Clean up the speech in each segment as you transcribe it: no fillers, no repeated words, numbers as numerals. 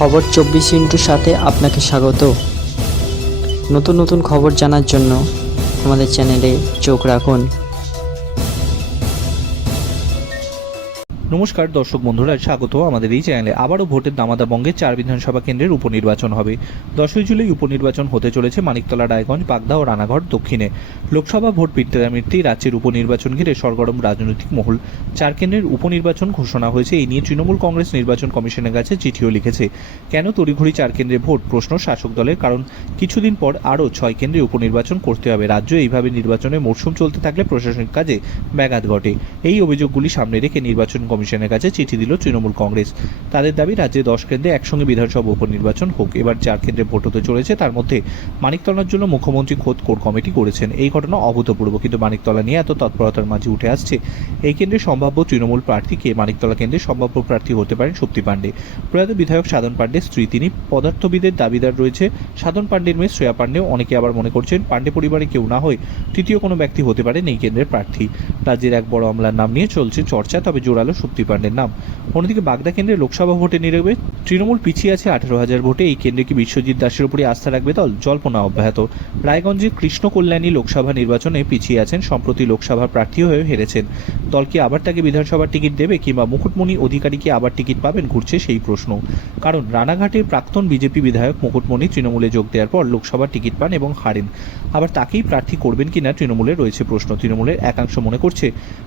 খবর 24 ইন্টুর সাথে আপনাকে স্বাগত। নতুন নতুন খবর জানার জন্য আমাদের চ্যানেলে চোখ রাখুন। নমস্কার দর্শক বন্ধুরা, স্বাগত আমাদের এই চ্যানেলে। আবারও ভোটের দামাদাবঙ্গে 4 বিধানসভা কেন্দ্রের উপনির্বাচন হবে। 10ই জুলাই উপনির্বাচন হতে চলেছে মানিকতলা, রায়গঞ্জ, বাগদা ও রানাঘাট দক্ষিণে। লোকসভা ভোট মিটতে রাজ্যের উপনির্বাচন ঘিরে সরগরম রাজনৈতিক মহল। 4 কেন্দ্রের উপনির্বাচন ঘোষণা হয়েছে। এই নিয়ে তৃণমূল কংগ্রেস নির্বাচন কমিশনের কাছে চিঠিও লিখেছে। কেন তড়িঘড়ি 4 কেন্দ্রে ভোট, প্রশ্ন শাসক দলের। কারণ কিছুদিন পর আরও 6 কেন্দ্রে উপনির্বাচন করতে হবে। রাজ্য এইভাবে নির্বাচনের মরশুম চলতে থাকলে প্রশাসনিক কাজে ব্যাঘাত ঘটে। এই অভিযোগগুলি সামনে রেখে নির্বাচন কমিশনের কাছে চিঠি দিল তৃণমূল কংগ্রেস। তাদের দাবি রাজ্যে 10 কেন্দ্রে একসঙ্গে বিধানসভা উপনির্বাচন হোক। এবার 4 কেন্দ্রে ভোট হতে চলেছে, তার মধ্যে মানিকতলার জন্য মুখ্যমন্ত্রী খোদ কোর কমিটি করেছেন। এই ঘটনা অভূতপূর্ব, কিন্তু মানিকতলা নিয়ে এত তৎপরতার মাঝে উঠে আসছে এই কেন্দ্রে সম্ভাব্য তৃণমূল প্রার্থীকে। মানিকতলা কেন্দ্রে সম্ভাব্য প্রার্থী হতে পারেন শক্তি পাণ্ডে। প্রয়াত বিধায়ক সাধন পাণ্ডের স্ত্রী তিনি। পদার্থবিদের দাবিদার রয়েছে সাধন পাণ্ডের মেয়ে শ্রেয়া পাণ্ডেও। অনেকে আবার মনে করছেন পাণ্ডে পরিবারে কেউ না হয়ে তৃতীয় কোনো ব্যক্তি হতে পারেন এই কেন্দ্রের প্রার্থী। রাজ্যের এক বড় আমলার নাম নিয়ে চলছে চর্চা, তবে জোরালো শক্তি পাণ্ডের নাম। অন্যদিকে বাগদা কেন্দ্রে লোকসভা ভোটে নিরবে তৃণমূল পিছিয়ে আছে 18,000 ভোটে। এই কেন্দ্রে কি বিশ্বজিৎ দাসের উপরই আস্থা রাখবে দল? জল্পনা অব্যাহত। রায়গঞ্জে কৃষ্ণ কল্যাণী লোকসভা নির্বাচনে পিছিয়ে আছেন, সম্প্রতি লোকসভার প্রার্থী হয়ে হেরেছেন। দল কি আবার তাকে বিধানসভার টিকিট দেবে, কিংবা মুকুটমণি অধিকারী কি আবার টিকিট পাবেন, ঘুরছে সেই প্রশ্ন। কারণ রানাঘাটের প্রাক্তন বিজেপি বিধায়ক মুকুটমণি তৃণমূলে যোগ দেওয়ার পর লোকসভার টিকিট পান এবং হারেন। আবার তাকেই প্রার্থী করবেন কিনা তৃণমূলে রয়েছে প্রশ্ন। তৃণমূলের একাংশ মনে করছে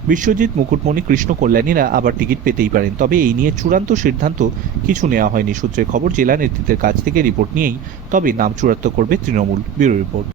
বিশ্বজিৎ, মুকুটমণি, কৃষ্ণ কল্যাণীরা আবার টিকিট পেতেই পারেন। তবে এই নিয়ে চূড়ান্ত সিদ্ধান্ত কিছু নেওয়া হয়নি। সূত্রের খবর, জেলা নেতৃত্বের কাছ থেকে রিপোর্ট নিয়েই তবে নাম চূড়ান্ত করবে তৃণমূল। Bureau report.